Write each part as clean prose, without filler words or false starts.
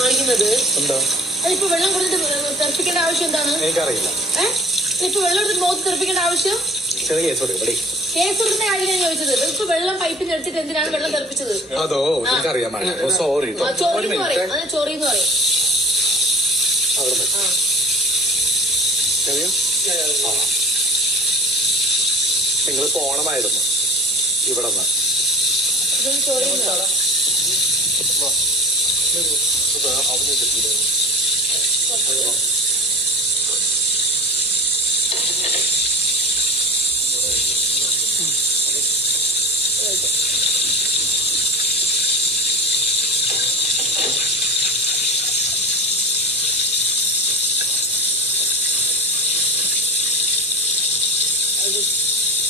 കാണിക്കുന്നത്. അതിപ്പോ വെള്ളം കൊടുത്തിട്ട് തെറിപ്പിക്കേണ്ട ആവശ്യം എന്താണ്? എനിക്കറിയില്ല. ഇപ്പൊ വെള്ളം എടുത്ത് മുഖത്ത് തെറിപ്പിക്കേണ്ട ആവശ്യം? കേസ് കൊടുക്കുന്ന കാര്യം ഞാൻ ചോദിച്ചത്. ഇപ്പൊ വെള്ളം പൈപ്പിൽ നിന്ന് എടുത്തിട്ട് എന്തിനാണ് വെള്ളം തെറിപ്പിച്ചത്? അതോ എനിക്കറിയാം. സോറി. ചോറി എന്ന് പറയും. അത് ചോറി എന്ന് പറയും. നിങ്ങൾ പോണമായിരുന്നു ഇവിടെ നിന്ന്. ചോറി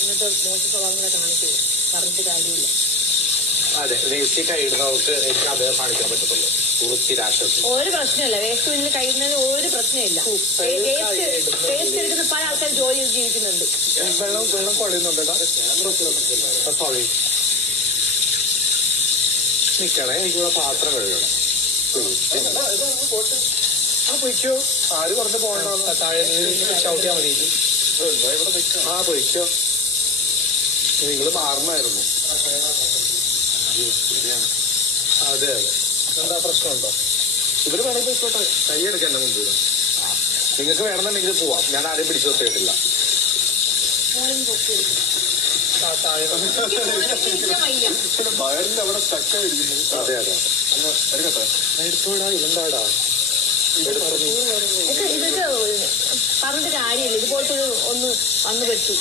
ഇങ്ങനത്തെ മോശ സ്വഭാവങ്ങളെ കാണിക്കൂ. പറഞ്ഞിട്ട് കാര്യമില്ല. അതെ, വേസ്റ്റ് കൈയിടുന്നവർക്ക് എനിക്ക് അത് കാണിക്കാൻ പറ്റത്തുള്ളൂ. കുറച്ച് രാക്ഷസി ഒരു പ്രശ്നമില്ല. വേസ്റ്റ് ബിന്നിൽ കഴിയുന്നതിന് ഒരു പ്രശ്നമില്ല. വേസ്റ്റ് എടുക്കുന്ന പല ആൾക്കാർ ജോലി ചെയ്ത് ജീവിക്കുന്നുണ്ട്. വെള്ളം കൊള്ളുന്നുണ്ടോ? സോറി, നിക്കണേ. എനിക്കിവിടെ പാത്രം കഴുകണം. പൊയ്ക്കോ. ആര് പറഞ്ഞ് പോകണോ? താഴെ ചവിട്ടിയാ മതി. പൊയ്ക്കോ. നിങ്ങള് മാറണമായിരുന്നു. അതെ അതെ. എന്താ പ്രശ്നമുണ്ടോ? ഇവര് വേണമെങ്കിൽ പോയിക്കോട്ടെ. കൈയെടുക്കാൻ എന്റെ മുമ്പിൽ. നിങ്ങൾക്ക് വേണമെന്നുണ്ടെങ്കിൽ പോവാം. ഞാൻ ആരെയും പിടിച്ചു നിർത്തിയിട്ടില്ല. വയറിന്റെ അവിടെ സ്റ്റക്കായിരിക്കുന്നു. അതെ അതെ. എടുക്കട്ടെ. എടുത്തോടാ. ഇതെന്താടാ? ഇതൊക്കെ പറഞ്ഞിട്ട് കാര്യമില്ല. ഇതുപോലത്തെ ഒന്ന് വന്നു പറ്റൂ.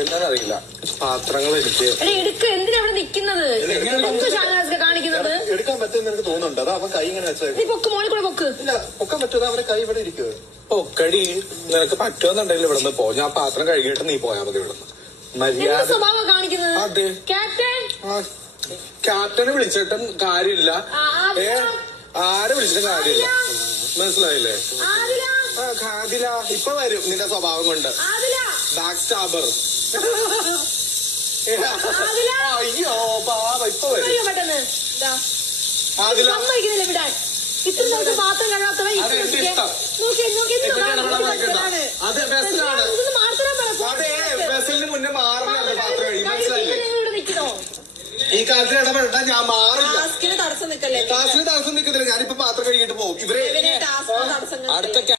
എന്താണെന്ന് അറിയില്ല. പാത്രങ്ങൾ എനിക്ക് എടുക്ക. എന്തിനാ അവിടെ നിക്കുന്നത്? കാണിക്കുന്നത് എടുക്കാൻ പറ്റുമെന്ന് എനിക്ക് തോന്നുന്നുണ്ട്. അതാ അവൻ കൈ ഇങ്ങനെ വെച്ചത്. പൊക്ക്. മോളിൽ കൂടെ പൊക്ക്. ഇല്ല, പൊക്കാൻ പറ്റുമോ? അവന്റെ കൈ ഇവിടെ ഇരിക്കുക. പൊക്കടി. നിനക്ക് പറ്റുമെന്നുണ്ടെങ്കിൽ ഇവിടെ നിന്ന് പോ. ഞാൻ പാത്രം കഴുകിയിട്ട് നീ പോയാൽ മതി ഇവിടുന്ന്. മര്യാദ സ്വഭാവം കാണിക്കുന്നത്. അതെ. ക്യാപ്റ്റനെ വിളിച്ചിട്ടും കാര്യമില്ല. ആരെ വിളിച്ചിട്ടും കാര്യമില്ല. മനസ്സിലായില്ലേ? ഖാദില ഇപ്പൊ വരും നിന്റെ സ്വഭാവം കൊണ്ട്. ബാക്ക് സ്റ്റാബർ. അയ്യോ പാവ. ഇപ്പൊ വരും. പാത്രം കഴുകാത്തവ അതെ ബസ്സിലാണ്. അതെ, ബസ്സിന് മുന്നേ മാറണ പാത്രം കഴുകി. മനസ്സിലായില്ലേ? ഈ കാര്യത്തിൽ ഇടപെടണ്ട. ഞാൻ മാറില്ല. തടസ്സം നിൽക്കല്ലേ? ടാസ്കിന് തടസ്സം നിൽക്കുന്നില്ല. ഞാനിപ്പോ പാത്രം കഴുകിയിട്ട് പോകും. ഇവരെ അടുത്ത